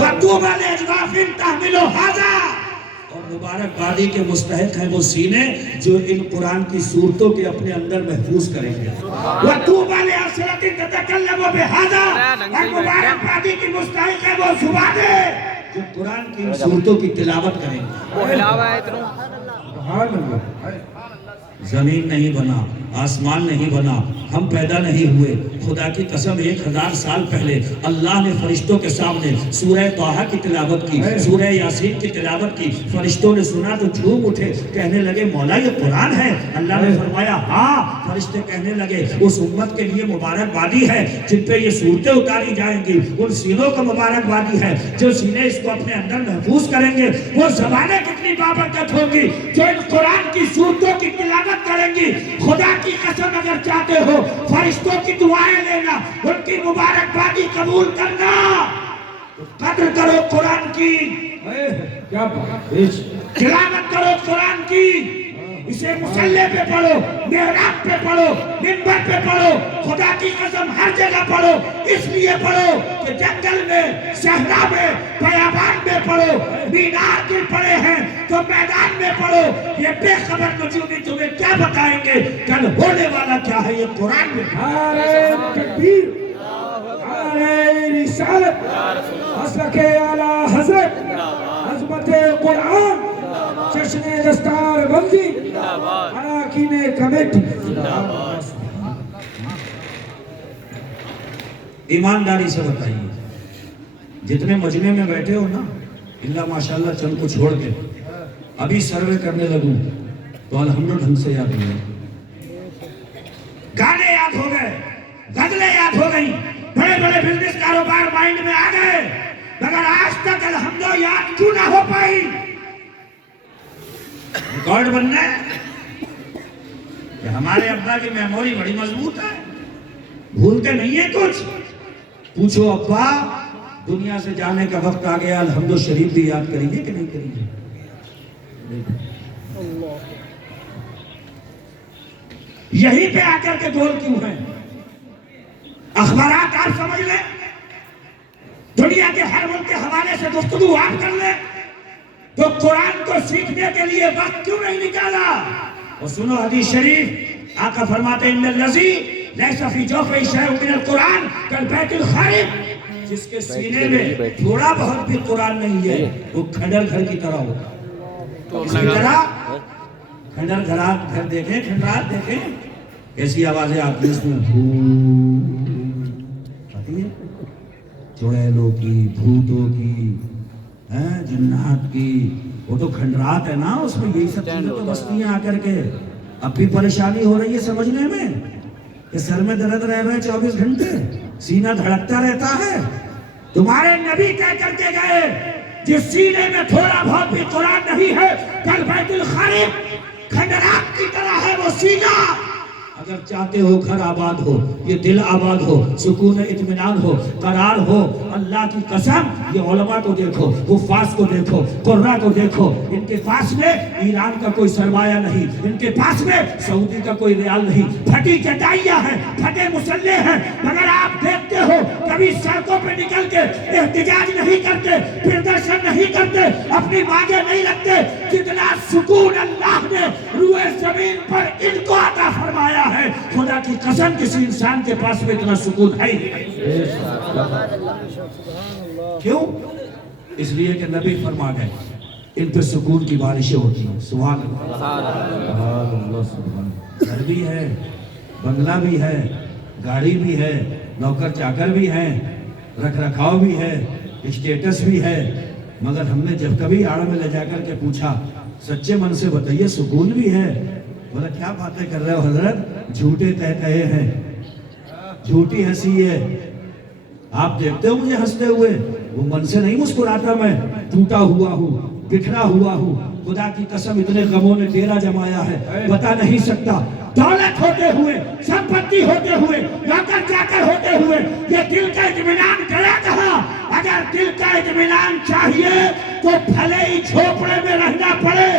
وَطُوبَى لِأَجْوَافٍ تَحْمِلُ هَذَا، اور مبارکبادی کے مستحق ہیں وہ سینے جو ان قرآن کی صورتوں کے اپنے اندر محفوظ کریں گے. وَطُوبَى لِأَلْسِنَةٍ تَتَكَلَّمُ بِهَذَا، اور مبارکبادی کی مستحق ہے وہ زبانیں جو قرآن کی صورتوں کی تلاوت کریں گے. وہ ہلاوا ہے اتنا. زمین نہیں بنا، آسمان نہیں بنا، ہم پیدا نہیں ہوئے. خدا کی قسم 1000 سال پہلے اللہ نے فرشتوں کے سامنے سورہ طٰہٰ کی تلاوت کی، سورہ یاسین کی تلاوت کی. فرشتوں نے سنا تو جھوم اٹھے، کہنے لگے مولا یہ قرآن ہے. اللہ نے فرمایا ہاں. فرشتے کہنے لگے اس امت کے لیے مبارکبادی ہے جن پہ یہ صورتیں اتاری جائیں گی، ان سینوں کو مبارکبادی ہے جو سینے اس کو اپنے اندر محفوظ کریں گے. وہ زبانیں کتنی بابرکت ہوگی جو ان قرآن کی صورتوں کی تلاوت کریں گی. خدا کی قسم اگر چاہتے ہو فرشتوں کی دعائیں لینا، ان کی مبارکبادی قبول کرنا، تو قدر کرو قرآن کی، تلاوت کرو قرآن کی. اسے مصلی پہ پڑھو، محراب پہ پڑھو، منبر پہ پڑھو، خدا کی قسم ہر جگہ پڑھو. اس لیے پڑھو کہ جنگل میں، صحرا میں، بیابان میں پڑھو. مینار کے پڑھے ہیں تو میدان میں پڑھو. یہ بے خبر نجومی تمہیں کیا بتائیں گے کل ہونے والا کیا ہے. یہ قرآن میں نعرہ تکبیر، نعرہ رسالت، مسلک اعلی حضرت، عظمت قرآن، جشن دستار بندی، اراکین کمیٹی. ایمانداری سے بتائیے جتنے مجمع میں بیٹھے ہو نا، اللہ ماشاءاللہ چند کو چھوڑ کے ابھی سروے کرنے لگوں تو الحمد ڈھنگ سے یاد نہیں ہے. گانے یاد ہو گئے، غزلیں یاد ہو گئی، بڑے بڑے بزنس کاروبار مائنڈ میں آ گئے، مگر آج تک الحمد یاد کیوں نہ ہو پائی. ریکارڈ بننا ہے کہ ہمارے ابا کی میموری بڑی مضبوط ہے، بھولتے نہیں ہیں کچھ. پوچھو ابا دنیا سے جانے کا وقت آ گیا، الحمد شریف بھی یاد کریں گے کہ نہیں کریں گے؟ یہی پہ آ کر کے گول کیوں ہیں؟ اخبارات آپ سمجھ لیں، دنیا کے ہر ملک کے حوالے سے گفتگو آپ کر لیں، تو قرآن کو سیکھنے کے لیے وقت کیوں نہیں نکالا؟ اور سنو حدیث شریف، آقا فرماتے ہیں ان الذی لیس فی جوفہ شیء من القرآن کالبیت الخرب، جس کے سینے میں تھوڑا بہت بھی قرآن نہیں ہے وہ کھنڈر گھر کی طرح ہوگا. اس کی طرح کھنڈر گھر دیکھیں، کھنڈرات دیکھیں کیسی آوازیں آتی ہیں اس میں، آتی ہے چڑیلوں کی، بھوتوں کی، جنات کی. وہ تو کھنڈرات ہے نا، اس میں یہی سب چیزیں تو بستی ہیں آ کر کے. اب بھی پریشانی ہو رہی ہے سمجھنے میں کہ سر میں درد رہ رہے 24 گھنٹے، سینہ دھڑکتا رہتا ہے. تمہارے نبی کہہ کر کے گئے جس سینے میں تھوڑا بہت بھی قرآن نہیں ہے کالبیت الخرب، کھنڈرات کی طرح ہے وہ سینہ. اگر چاہتے ہو گھر آباد ہو، یہ دل آباد ہو، سکون اطمینان ہو، قرار ہو، اللہ کی قسم یہ علماء کو دیکھو، حفاظ کو دیکھو، قرآن کو دیکھو. ان کے پاس میں ایران کا کوئی سرمایہ نہیں، ان کے پاس میں سعودی کا کوئی ریال نہیں، پھٹی چٹائیاں ہیں، پھٹے مسلح ہیں، مگر آپ دیکھتے ہو کبھی سڑکوں پہ نکل کے احتجاج نہیں کرتے، پردرشن نہیں کرتے، اپنی مانگیں نہیں رکھتے. جتنا سکون اللہ نے روئے زمین پر ان کو عطا فرمایا ہے، خدا کی قسم کسی انسان کے پاس میں اتنا سکون ہے ہی نہیں. کیوں؟ اس لیے کہ نبی فرما گئے ان پہ سکون کی بارشیں ہوتی ہیں. سبحان اللہ، سبحان اللہ، سبحان اللہ. گھر بھی ہے، بنگلہ بھی ہے، گاڑی بھی ہے، نوکر چاکر بھی ہیں، رکھ رکھاؤ بھی ہے، اسٹیٹس بھی ہے، مگر ہم نے جب کبھی آڑ میں لے جا کر کے پوچھا سچے من سے بتائیے سکون بھی ہے؟ بولا کیا باتیں کر رہے ہو حضرت، جھوٹے کہے ہیں، جھوٹی ہنسی ہے. آپ دیکھتے ہو مجھے ہنستے ہوئے، وہ من سے نہیں مسکراتا، میں ٹوٹا ہوا ہوں، بکھرا ہوا ہوں. خدا کی قسم اتنے غموں نے ڈیرا جمایا ہے بتا نہیں سکتا. دولت ہوتے ہوئے، سمپتی ہوتے ہوئے، نوکر چاکر ہوتے ہوئے، یہ دل کا اطمینان گیا کہاں؟ اگر دل کا اطمینان چاہیے تو بھلے ہی جھوپڑے میں رہنا پڑے،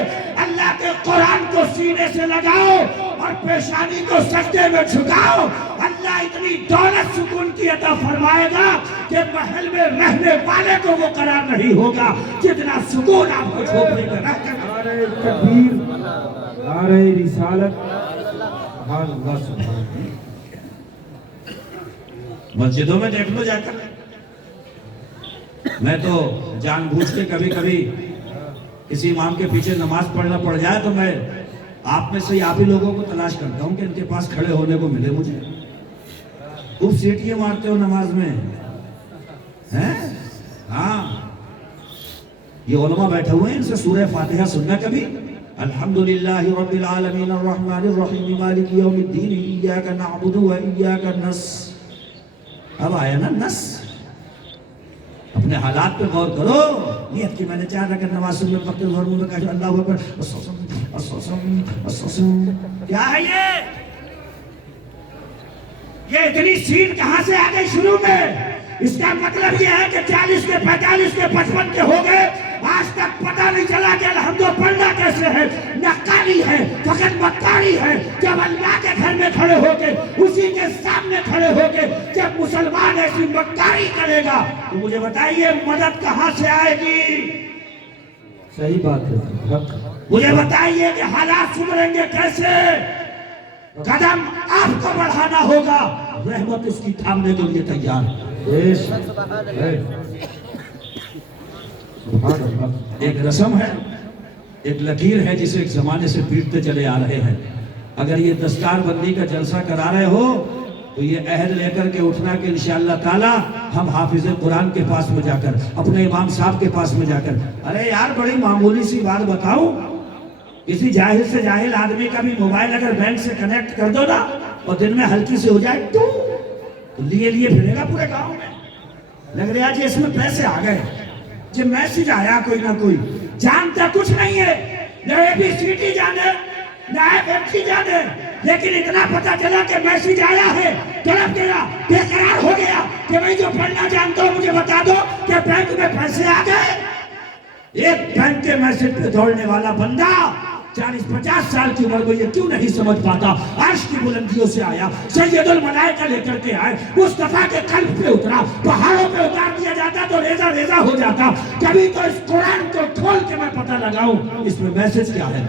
اللہ کے قرآن کو سینے سے لگاؤ اور پیشانی کو سجدے میں جھکاؤ. اللہ اتنی دولت سکون کی عطا فرمائے گا کہ محل میں رہنے والے کو وہ قرار نہیں ہوگا جتنا سکون آپ کو جھوپڑی میں رہ کر نعرہ تکبیر، نعرہ رسالت، سبحان اللہ سبحان اللہ۔ مسجدوں میں دیکھ لو جا کر، میں تو جان بوجھ کے کبھی کبھی کسی امام کے پیچھے نماز پڑھنا پڑ جائے تو میں آپ میں سے آپ ہی لوگوں کو تلاش کرتا ہوں کہ ان کے پاس کھڑے ہونے کو ملے مجھے۔ خوب سیٹیاں مارتے ہو نماز میں ہیں؟ ہاں، یہ علماء بیٹھے ہوئے ہیں، ان سے سورہ فاتحہ سننا کبھی؟ الحمدللہ رب العالمین الرحمن الرحیم مالک یوم الدین ایاک نعبد و ایاک نستعین۔ اب آیا نا نس، اپنے حالات پہ غور کرو۔ نیت کی میں نے 4 رکعت نماز سن میں وقت ظہر میں کہا اللہ اکبر، کیا ہے یہ اتنی سین کہاں سے آ گئی شروع میں؟ اس کا مطلب یہ ہے کہ 40 کے 45 کے 55 کے ہو گئے، آج تک پتہ نہیں چلا کہ الحمدو پڑھنا کیسے ہے۔ نقالی ہے، فقط مکاری ہے۔ جب اللہ کے گھر میں کھڑے ہو کے، اسی کے سامنے کھڑے ہو کے جب مسلمان ایسی مکاری کرے گا تو مجھے بتائیے مدد کہاں سے آئے گی؟ صحیح بات ہے، حق۔ مجھے بتائیے کہ حالات سدھریں گے کیسے؟ قدم آپ کو بڑھانا ہوگا، رحمت اس کی تھامنے کے لیے تیار ہے۔ سبحان اللہ۔ ایک رسم ہے، ایک لکیر ہے جسے ایک زمانے سے پیٹتے چلے آ رہے ہیں۔ اگر یہ دستار بندی کا جلسہ کرا رہے ہو تو یہ عہد لے کر کے اٹھنا کہ انشاءاللہ تعالی ہم حافظ قرآن کے پاس میں جا کر، اپنے امام صاحب کے پاس میں جا کر، ارے یار بڑی معمولی سی بات بتاؤں، کسی جاہل سے جاہل آدمی کا بھی موبائل اگر بینک سے کنیکٹ کر دو نا اور دن میں ہلکی سے ہو جائے تو لیے پھرے گا پورے گاؤں میں، لگ رہا جی اس میں پیسے آ گئے، جب میسج آیا کوئی نہ کوئی، جانتا کچھ نہیں ہے، نہ ABCD جانے نہ FFC جانے، لیکن اتنا پتا چلا کہ میسج آیا ہے، طرف گیا، بے قرار ہو گیا کہ میں جو پڑھنا جانتا ہوں مجھے بتا دو کہ بینک میں پیسے آ گئے۔ ایک بینک کے میسج پہ دوڑنے والا بندہ 40-50 سال کی عمر میں یہ کیوں نہیں سمجھ پاتا؟ عرش کی بلندیوں سے آیا، سید الملائکہ لے کر کے آئے، مصطفیٰ کے قلب پہ اترا، پہاڑوں پہ اتار دیا جاتا تو ریزہ ریزہ ہو جاتا۔ کبھی تو اس قرآن کو کھول کے میں پتہ لگاؤں اس میں میسج کیا ہے،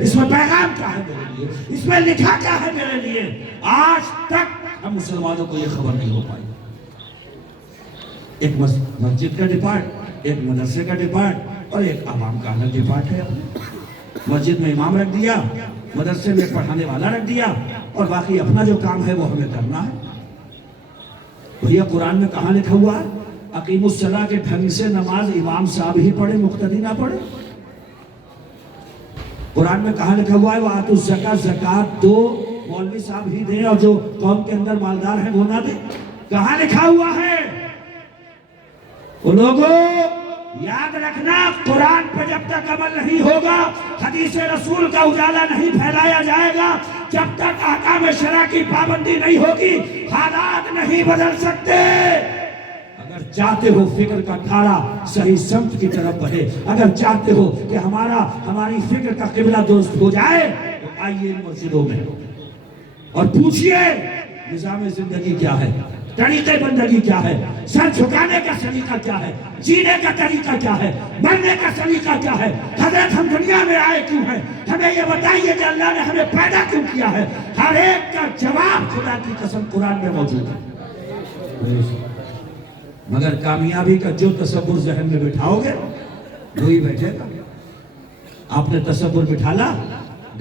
اس میں پیغام کیا ہے میرے لیے، اس میں لکھا کیا ہے میرے لیے۔ آج تک ہم مسلمانوں کو یہ خبر نہیں ہو پائی۔ ایک مسجد کا ڈپارٹ، ایک مدرسے کا ڈپارٹ اور ایک عوام کا الگ ڈپارٹ ہے اپنے۔ مسجد میں امام رکھ دیا، مدرسے میں پڑھانے والا رکھ دیا، اور باقی اپنا جو کام ہے وہ ہمیں کرنا ہے۔ بھیا قرآن میں کہاں لکھا ہوا ہے اقیم الصلاۃ کے ڈھنگ سے نماز امام صاحب ہی پڑھے، مقتدی نہ پڑھے؟ قرآن میں کہاں لکھا ہوا ہے وَآتُوا الزَّکَاۃَ، زکات دو مولوی صاحب ہی دیں اور جو قوم کے اندر مالدار ہیں وہ نہ دیں؟ کہاں لکھا ہوا ہے؟ وہ لوگوں یاد رکھنا، قرآن پہ جب تک عمل نہیں ہوگا، حدیث رسول کا اجالا نہیں پھیلایا جائے گا، جب تک احکام شرع کی پابندی نہیں ہوگی، حالات نہیں بدل سکتے۔ اگر چاہتے ہو فکر کا دھارا صحیح سمت کی طرف بڑھے، اگر چاہتے ہو کہ ہماری فکر کا قبلہ درست ہو جائے تو آئیے مسجدوں میں اور پوچھئے نظام زندگی کیا ہے، طریقے بندگی کیا ہے، سر جھکانے کا طریقہ کیا ہے، جینے کا طریقہ کیا ہے، مرنے کا طریقہ کیا ہے، حضرت ہم دنیا میں آئے کیوں ہیں، ہمیں یہ بتائیے کہ اللہ نے ہمیں پیدا کیوں کیا ہے۔ ہر ایک کا جواب خدا کی قسم قرآن میں موجود ہے۔ مگر کامیابی کا جو تصور ذہن میں بٹھاؤ گے وہی بیٹھے گا۔ آپ نے تصور بٹھالا،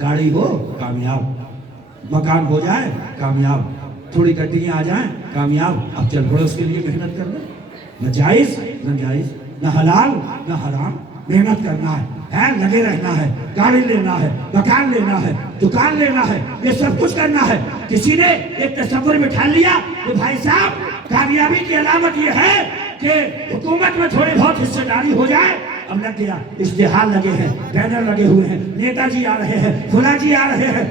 گاڑی ہو کامیاب، مکان ہو جائے کامیاب، تھوڑی گڈیاں آ جائیں کامیاب، اب چل پڑے اس کے لیے محنت کرنا، نہ جائز نہ جائز، نہ حلال نہ حرام، محنت کرنا ہے، لگے رہنا ہے، گاڑی لینا ہے، مکان لینا ہے، دکان لینا ہے، یہ سب کچھ کرنا ہے۔ کسی نے ایک تصور بٹھا لیا کہ بھائی صاحب کامیابی کی علامت یہ ہے کہ حکومت میں تھوڑی بہت حصہ داری ہو جائے۔ اب لگ گیا، اشتہار لگے ہیں، بینر لگے ہوئے ہیں، نیتا جی آ رہے ہیں، فلاں جی آ رہے ہیں۔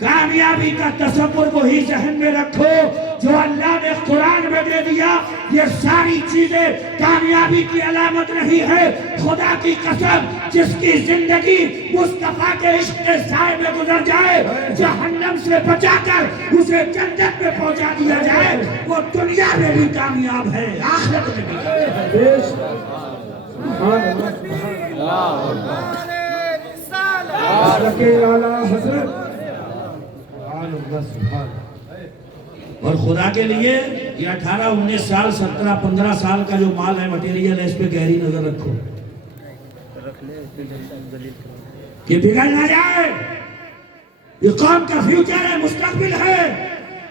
کامیابی کا تصور وہی ذہن میں رکھو جو اللہ نے قرآن میں دے دیا۔ یہ ساری چیزیں کامیابی کی علامت نہیں ہے۔ خدا کی قسم، جس کی زندگی مصطفیٰ کے عشق کے سائے میں گزر جائے، جہنم سے بچا کر اسے جنت میں پہنچا دیا جائے وہ دنیا میں بھی کامیاب ہے آخرت میں بھی کامیاب ہے۔ سبحان اللہ سبحان اللہ کے اعلیٰ حضرت سبحان اللہ سبحان اللہ۔ اور خدا کے لیے یہ 18 19 سال 17 15 سال کا جو مال ہے مٹیریل ہے اس پہ گہری نظر رکھو کہ بگڑ نہ جائے۔ یہ قوم کا فیوچر ہے مستقبل ہے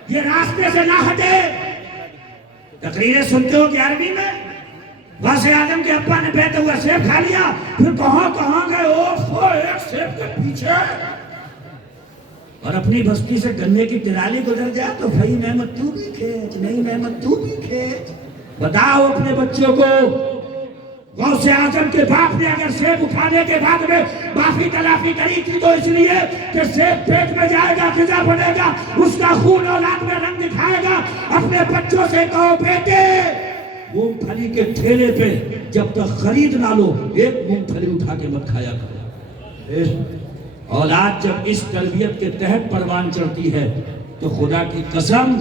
یہ راستے سے نہ ہٹے۔ تقریریں سنتے ہو کہ عربی میں غوث اعظم کے ابا نے بیٹھے ہوئے سیب کھا لیا پھر کہاں گئے ایک سیب کے پیچھے اور اپنی بستی سے گنے کی ٹرالی گزر جائے تو بھائی محمد تو بھی کھیچ نہیں محمد تو بھی کھیچ۔ بتاؤ اپنے بچوں کو غوث اعظم کے باپ نے اگر سیب اٹھانے کے بعد میں معافی تلافی کری تھی تو اس لیے کہ سیب پیٹ میں جائے گا غذا بنے گا اس کا خون اولاد میں رنگ دکھائے گا۔ اپنے بچوں سے کہو بیٹے مونگ پھلی کے ٹھیلے پہ جب تک خرید نہ لو ایک مونگ پھلی اٹھا کے مت کھایا کرو۔ اولاد جب اس تربیت کے تحت پروان چڑھتی ہے تو خدا کی قسم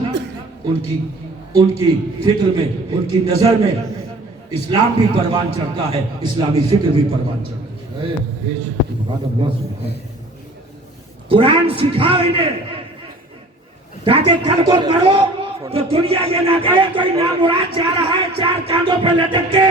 ان کی فکر میں ان کی نظر میں اسلام بھی پروان چڑھتا ہے اسلامی فکر بھی پروان چڑھتا ہے۔ سبحان اللہ سبحان اللہ۔ قرآن سکھاؤ انہیں تاکہ کل کو مرو تو دنیا یہ نہ کہے کوئی نامراد جا رہا ہے چار کاندھوں پہ لٹک کے